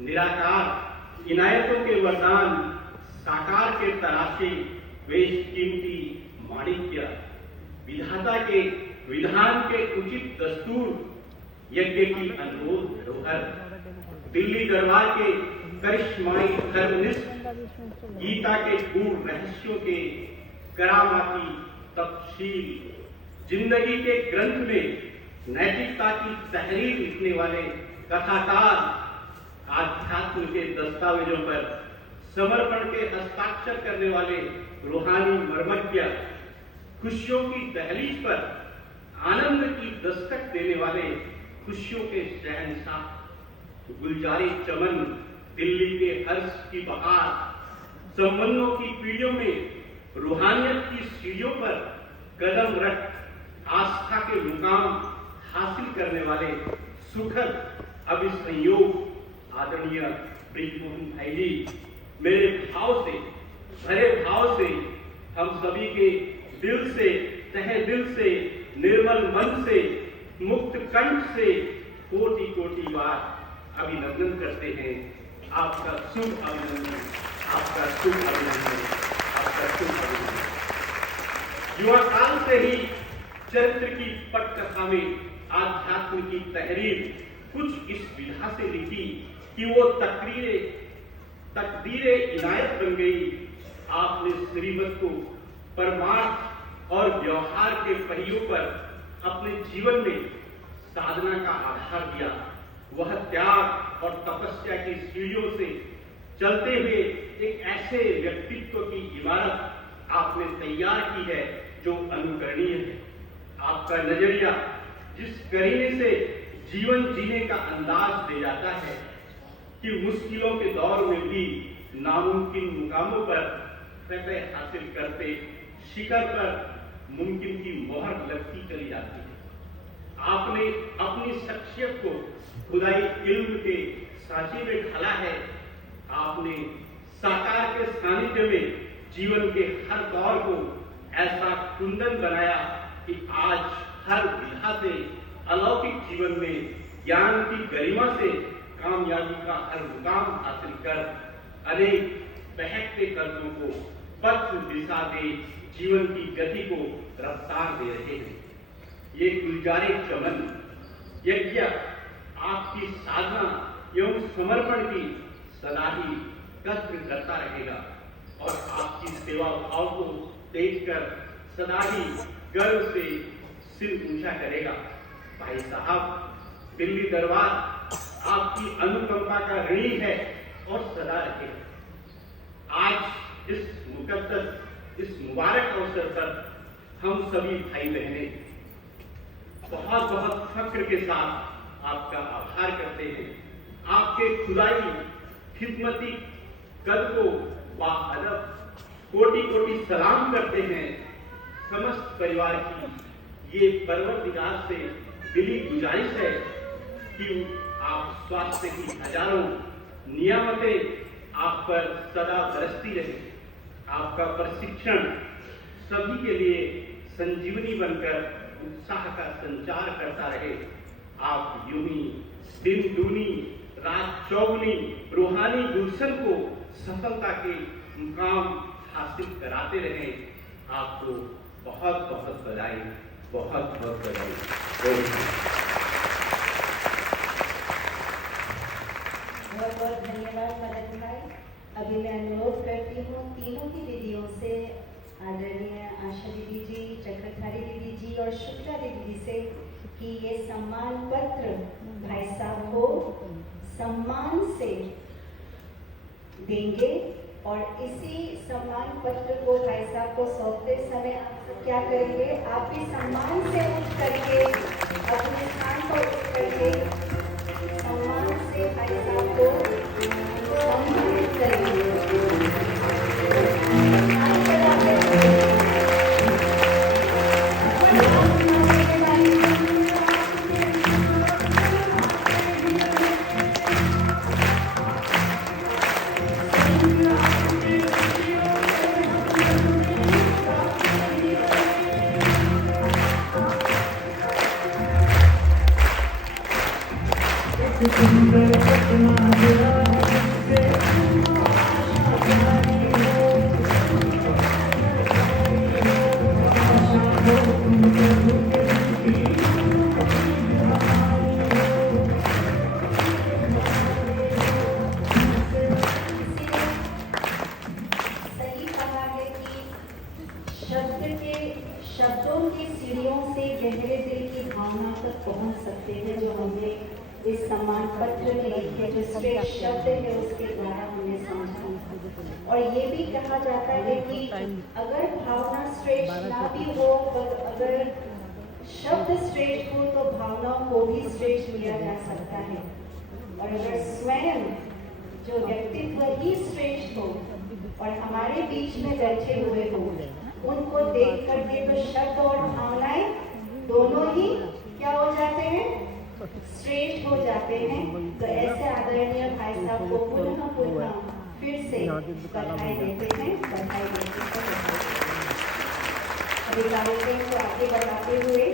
निराकार इनायतों के वरदान, साकार के तराशे बेशकीमती माणिक्य, विधाता के विधान के उचित दस्तूर, यज्ञ की अनमोल धरोहर, दिल्ली दरबार के करिश्माई धर्मनिष्ठ, गीता के गूढ़ रहस्यों के करामाती तफसील, जिंदगी के ग्रंथ में नैतिकता की तहरीर लिखने वाले कथाकार, आध्यात्म के दस्तावेजों पर समर्पण के हस्ताक्षर करने वाले रूहानी मर्मज्ञ, खुशियों की दहलीज पर आनंद की दस्तक देने वाले खुशियों के शहंशाह, गुलजारी चमन, दिल्ली के हर्ष की बहार, संबंधों की पीढ़ियों में रूहानियत की सीढ़ियों पर कदम रख आस्था के मुकाम हासिल करने वाले सुखद अभिसंयोग आदरणीय ब्रिजमोहन भाई जी, मेरे भाव से भरे भाव से हम सभी के दिल से, तहे दिल से, निर्मल मन से, मुक्त कंठ से कोटि कोटि बार अभिनंदन करते हैं। आपका शुभ अभिनंदन, आपका शुभ अभिनंदन, आपका शुभ अभिनंदन। युवा काल से ही चरित्र की पटकथा में आध्यात्म की तहरीर कुछ इस विधा से लिखी कि वो तकदीरे इनायत बन गई। आपने श्रीमत को परमार्थ और व्यवहार के पहियों पर अपने जीवन में साधना का आधार दिया। वह त्याग और तपस्या की सीढ़ियों से चलते हुए एक ऐसे व्यक्तित्व की इमारत आपने तैयार की है जो अनुकरणीय है। आपका नजरिया जिस करीने से जीवन जीने का अंदाज दे जाता है कि मुश्किलों के दौर में भी नामुमकिन मुकामों पर फतह हासिल करते शिखर पर मुमकिन की मोहर लगती चली जाती है। आपने अपनी शख्सियत को खुदाई इल्म के सांचे में ढाला है। आपने साकार के सानिध्य में जीवन के हर दौर को ऐसा कुंदन बनाया कि आज हर विधा से अलौकिक जीवन में ज्ञान की गरिमा से कामयाबी का हर मुकाम हासिल कर अनेक बहकते कदमों को पथ दिशा दे जीवन की गति को रफ्तार दे रहे हैं। ये गुलजारे चमन यज्ञ आपकी साधना एवं समर्पण की सदा ही कद्र करता रहेगा और आपकी सेवा भाव को देखकर सदा ही गर्व से सिर ऊंचा करेगा। भाई साहब, दिल्ली दरबार आपकी अनुकंपा का ऋणी है और सदा रहेगा। आज इस मुकद्दस, इस मुबारक अवसर पर हम सभी भाई बहने बहुत बहुत फक्र के साथ आपका आभार करते हैं। आपके खुदाई खिदमती कद को बाअदब कोटि कोटि सलाम करते हैं। समस्त परिवार की ये परवरदिगार से दिली गुजारिश है कि आप स्वास्थ्य की हजारों नियामतें आप पर सदा बरसती रहे। आपका प्रशिक्षण सभी के लिए संजीवनी बनकर उत्साह का संचार करता रहे। आप यूं ही दिन दूनी रात चौगुनी रूहानी गुलशन को सफलता के मुकाम हासिल कराते रहे। आपको बहुत बहुत बधाई, बहुत बहुत बधाई। बहुत बहुत धन्यवाद मदन भाई। अभी मैं अनुरोध करती हूँ तीनों की दीदियों से, आदरणीय आशा दीदी जी, चक्रधारी दीदी जी और शुक्ला दीदी जी से, कि ये सम्मान पत्र भाई साहब को सम्मान से देंगे और इसी सम्मान पत्र को भाई साहब को सौंपते समय आप क्या करेंगे, आप भी सम्मान से उठ करके अपने स्थान पर उठ करके सम्मान से भाई साहब को सम्मानित करेंगे। के जो श्रेष्ठ शब्द है उसके द्वारा हमने समझा। और ये भी कहा जाता है कि अगर भावना श्रेष्ठ ना भी हो, अगर शब्द श्रेष्ठ हो तो भावनाओं को भी श्रेष्ठ किया जा सकता है। और अगर स्वयं जो व्यक्तित्व ही श्रेष्ठ हो और हमारे बीच में बैठे हुए हो, उनको देख करके तो शब्द और भावनाएं दोनों ही क्या हो जाते हैं, श्रेष्ठ हो जाते हैं। तो ऐसे आदरणीय भाई साहब को पुनः फिर से बधाई देते हैं, बधाई देते हैं। अभी कार्यक्रम को आगे बढ़ाते हुए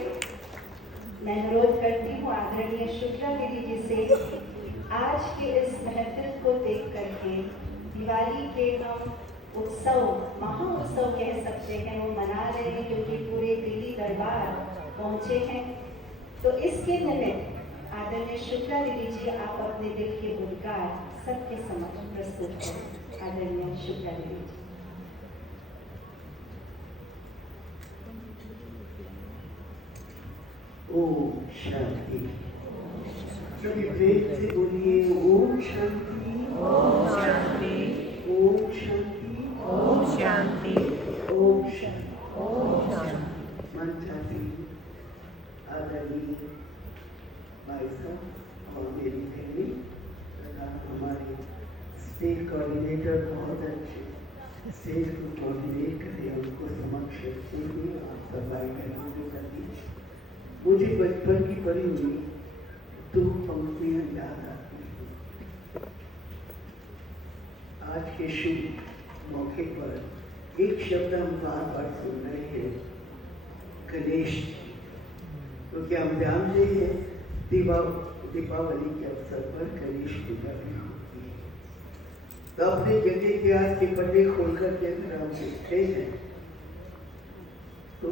मैं अनुरोध करती हूँ आदरणीय शुक्ला दीदी जी से, आज के इस महफिल को देख करके दिवाली के हम उत्सव, महाउत्सव कह सकते हैं, वो मना रहे हैं क्योंकि पूरे दिल्ली दरबार पहुंचे हैं। तो इसके निमित्त आदरणीय शुक्ला दीदी जी, आप अपने दिल के गुणगान सबके समक्ष प्रस्तुत करें। आदरणीय शुक्ला दीदी जी। ओम शांति। सभी प्रेम से बोलिए ओम शांति, ओम शांति, ओम शांति, ओम शांति, ओम शांति, ओम शांति। मन शांति। आदरणीय भाई साहब और मेरी फैमिली तथा हमारे स्टेट कोऑर्डिनेटर बहुत अच्छे स्टेज को कोऑर्डिनेट करे, उनको समक्ष रखते हुए आप सब भाई बहनों के प्रति मुझे बचपन की पढ़ी हुई दो पंक्तियां याद आती हैं। आज के शुभ मौके पर एक शब्द हम बार बार सुन रहे हैं, गणेश, क्योंकि हम जानते हैं दीपावली के अवसर पर गणेश पूजा भी होती है। तो अपने जगह इतिहास के पन्ने खोलकर के अगर हम देखते हैं तो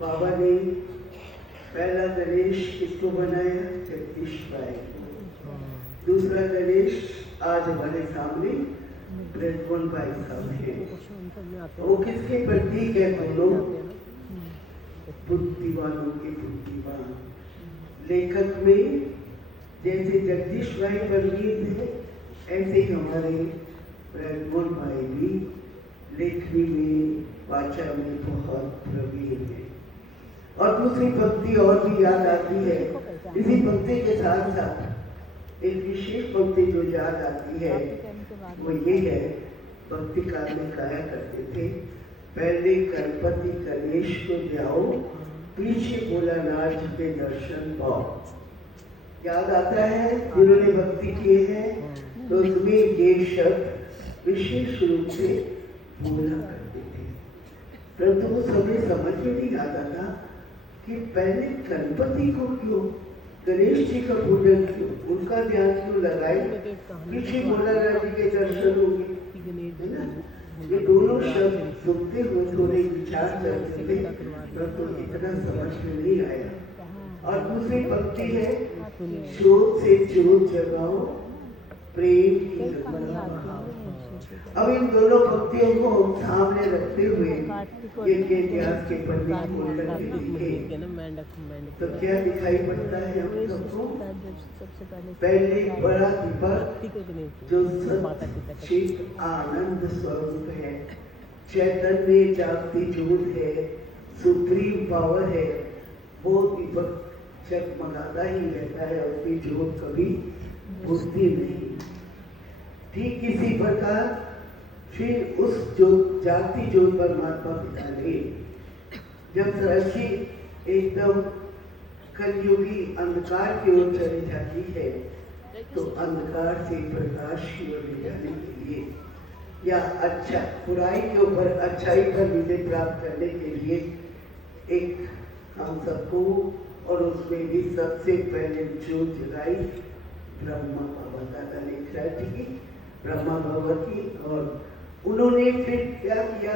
बाबा ने पहला गणेश किसको बनाया, जगदीश भाई को। दूसरा गणेश आज हमारे सामने ब्रजमोहन भाई साहब है। वो किसके प्रतीक है, दोनों बुद्धिवानों के बुद्धिमान। लेखक में जैसे जगदीश भाई प्रवीण है, ऐसे ही हमारे ब्रजमोहन भाई भी लेखनी में, वाचा में बहुत प्रवीण है। और दूसरी पंक्ति और भी याद आती है, इसी पंक्ति के साथ साथ एक विशेष पंक्ति जो याद आती है वो ये है, भक्तिकार में गाया करते थे, पहले गणपति गणेश को जाओ, पीछे भोलानाथ के दर्शन पाओ। याद आता है जिन्होंने भक्ति किए हैं तो उसमें ये शब्द विशेष रूप से बोला करते थे, परंतु वो समय समझ में नहीं आता था कि पहले गणपति को क्यों, गणेश जी का पूजन क्यों, उनका ध्यान क्यों लगाए, पीछे भोलानाथ जी के दर्शन होंगे, है ना। ये दोनों शब्द सुनते हुए थोड़े विचार करते थे, परंतु इतना समझ में नहीं आया। और दूसरी पंक्ति है, जोत से जोत जगाओ, प्रेम की रंगना बहाओ। अब इन दोनों पंक्तियों को हम सामने रखते हुए इनके इतिहास के पन्ने खोल करके देखें तो क्या दिखाई पड़ता है हम सबको, पहले बड़ा दीपक जो सच्चित आनंद स्वरूप है, चैतन्य जागती ज्योत है, सुप्रीम पावर है, वो दीपक जगमगाता ही रहता है, उसकी ज्योत कभी बुझती नहीं। ठीक इसी प्रकार फिर उस ज्योत, जागती ज्योत परमात्मा पिता ने जब सृष्टि एकदम कलयुगी अंधकार की ओर चली जाती है तो अंधकार से प्रकाश की ओर ले जाने के लिए या अच्छा बुराई के ऊपर अच्छाई पर विजय प्राप्त करने के लिए एक हम सबको, और उसमें भी सबसे पहले ज्योत जलाई ब्रह्मा बाबा दादा ने सृष्टि की, ब्रह्मा बाबा की। और उन्होंने फिर क्या किया,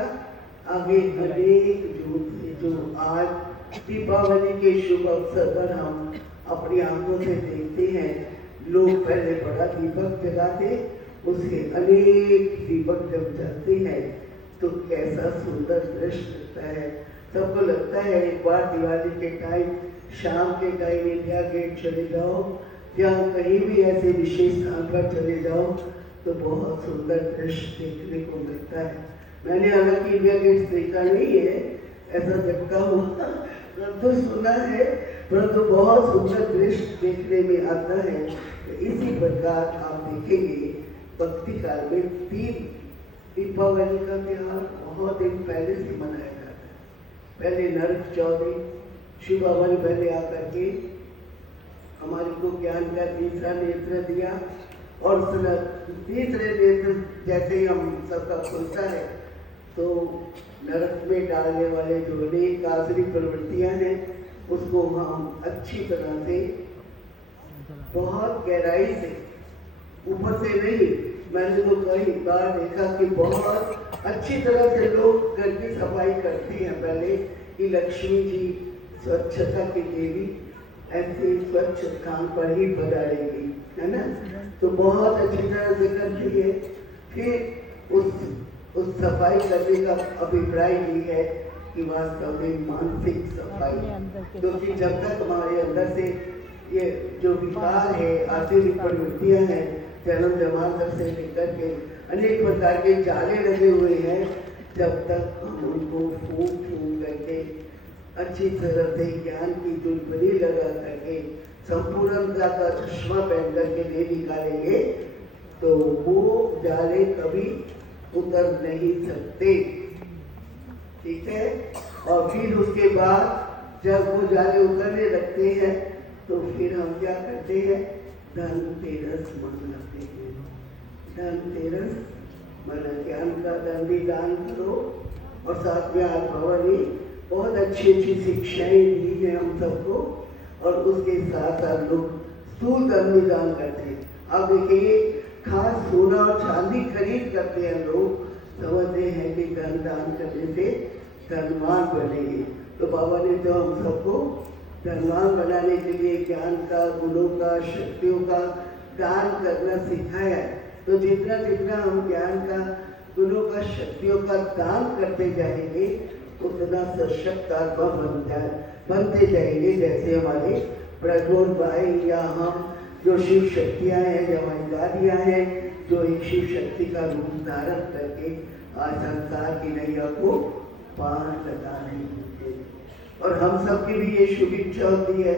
आगे अनेक ज्योत जो आज दीपावली के शुभ अवसर पर हम अपनी आंखों से देखते हैं, लोग पहले बड़ा दीपक जलाते, उसके अनेक दीपक जब जलते हैं तो कैसा सुंदर दृश्य लगता है। सबको लगता है एक बार दिवाली के टाइम, शाम के टाइम इंडिया गेट चले जाओ या कहीं भी ऐसे विशेष स्थान पर चले जाओ तो बहुत सुंदर दृश्य देखने को मिलता है। मैंने हालांकि इंडिया गेट देखा नहीं है, ऐसा देखता हुआ तो सुना है, परंतु बहुत सुंदर दृश्य देखने में आता है। इसी प्रकार आप देखेंगे भक्ति काल में 3 दीपावली का त्योहार बहुत दिन पहले से मनाया जाता है। पहले नरक चौदह, शिव बाबा ने पहले आकर के हमारे को ज्ञान का तीसरा नेत्र दिया, और तीसरे नेत्र जैसे हम सबका खुलता है तो नरक में डालने वाले जो अनेक आसुरी प्रवृत्तियां हैं उसको हम अच्छी तरह से बहुत गहराई से, ऊपर से नहीं, मैंने तो कई बार देखा कि बहुत अच्छी तरह से लोग घर की सफाई करते हैं पहले कि लक्ष्मी जी स्वच्छता की देवी ऐसे स्वच्छ स्थान पर ही पधारेंगी, है ना। तो बहुत अच्छी तरह से करती है। फिर उस सफाई करने का अभिप्राय ये है कि वास्तव में मानसिक सफाई, क्योंकि जब तक हमारे अंदर से ये जो विकार है, आसुरी प्रवृत्तियां हैं, जन्म जन्मांतर से लेकर के अनेक प्रकार के जाले लगे हुए हैं, जब तक हम उनको फूंक करके अच्छी तरह से ज्ञान की दुर्बली लगा करके संपूर्णता का चश्मा पहन करके नहीं निकालेंगे तो वो जाले कभी उतर नहीं सकते, ठीक है। और फिर उसके बाद जब वो जाले उतरने लगते हैं तो फिर हम क्या करते हैं, धनतेरस मनाते हैं। धनतेरस माना ज्ञान का धन भी दान करो, और साथ में आज भवानी बहुत अच्छी अच्छी शिक्षाएं दी है हम सबको, और उसके साथ साथ लोग स्थूल धन भी दान करते हैं। आप देखिए खास सोना और चांदी खरीद करते हैं लोग, समझते हैं कि धन दान करने से धनवान बनेंगे। तो बाबा ने तो हम सबको धनवान बनाने के लिए ज्ञान का, गुणों का, शक्तियों का दान करना सिखाया है। तो जितना जितना हम ज्ञान का, गुणों का, शक्तियों का दान करते जाएंगे उतना सशक्त आत्मा बनते जाएंगे। जैसे हमारे प्रज्वल भाई या हम जो शिव शक्तियाँ हैं, जो हमारी दादियाँ हैं, जो एक शिव शक्ति का रूप धारण करके आज संसार की नैया को पार लगा रही है। और हम सबकी भी ये शुभ इच्छा होती है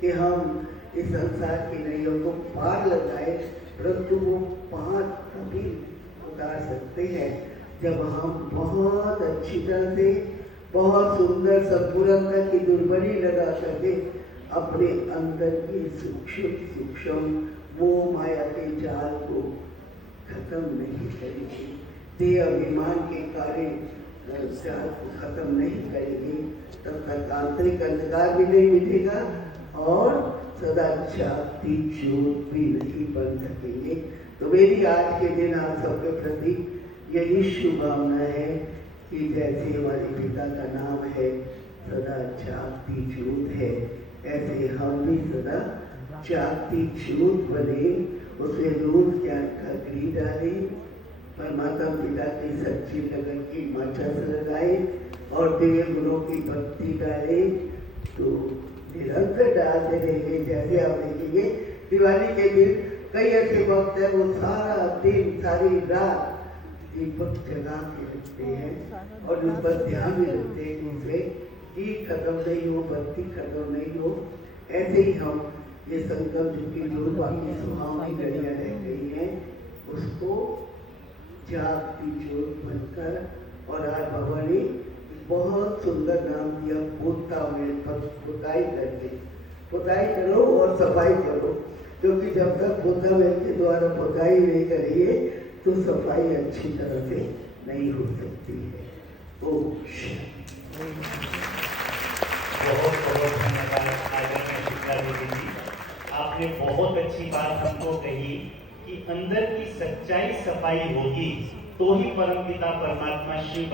कि हम इस संसार की नैया को पार लगाए, परंतु वो पार कभी उतार सकते हैं जब हम बहुत अच्छी तरह से, बहुत सुंदर संपूर्णता की दुर्बली लगा करके अपने अंदर की सूक्ष्म मोह माया के जाल को खत्म नहीं करेंगे, देह अभिमान के कार्य जाल को खत्म नहीं करेंगे, तब तक आंतरिक अंधकार भी नहीं मिटेगा और सदा जागती ज्योत भी नहीं बन सकेंगे। तो मेरी आज के दिन आप सबके प्रति यही शुभकामना है कि जैसे हमारे पिता का नाम है सदा जागती ज्योत है, ऐसे हम भी सदा जागती ज्योत बने, उसमें रोज ज्ञान का घी डाले, परमात्मा पिता की सच्ची लगन की मचस लगाए और दिव्य गुणों की भक्ति डाले, तो निरंतर डालते रहेंगे। जैसे आप देखेंगे दिवाली के दिन कई ऐसे वक्त है वो सारा दिन सारी रात दीपक जगा के रखते हैं और उस पर ध्यान में रखते हैं कि उसे घी खत्म नहीं हो, बत्ती खत्म नहीं हो। ऐसे ही हम ये संकल्प जो कि जो बाकी सुहावनी घड़ियाँ रह गई हैं उसको जागती ज्योत बनकर, और आज बाबा ने बहुत सुंदर नाम दिया पोता में, पुताई करके, पुताई करो और सफाई करो, क्योंकि जब तक पोता में के द्वारा पुताई नहीं करिए तो सफाई अच्छी तरह से नहीं हो सकती है। बहुत बहुत धन्यवाद आदरणीय शुक्ला देवी जी, आपने बहुत अच्छी बात हमको कही कि अंदर की सच्चाई सफाई होगी तो ही परमपिता परमात्मा शिव